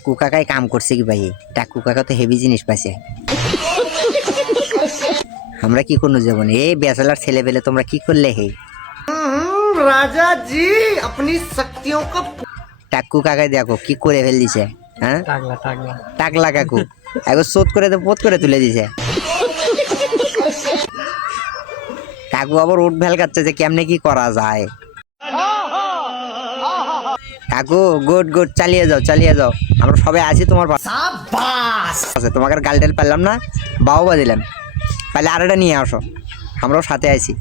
টাকু কাকাই কাম করছে কি ভাই? টাকু কাকা তো হেভি জিনিস পাইছে। আমরা কি করবো যাবো না? এই ব্যাচেলার ছেলে পেলে তোমরা কি করলে? হে राजा जी अपनी शक्तियों का টাকু কাকাই দেখো কি করে ফেল দিছে। হ্যাঁ টাকলা টাকলা টাকলা কাকু একবার শোধ করে পোত করে তুলে দিছে। কাকু আবার উঠ ভেল কাচ্ছে যে কেমনে কি করা যায়। কাকু গুড গুড, চালিয়ে যাও চালিয়ে যাও, আমরা সবাই আছি তোমার পাশে। তোমাকে গালটেল পারলাম না, বাবা দিলাম, তাহলে আর একটা নিয়ে আসো, আমরাও সাথে আছি।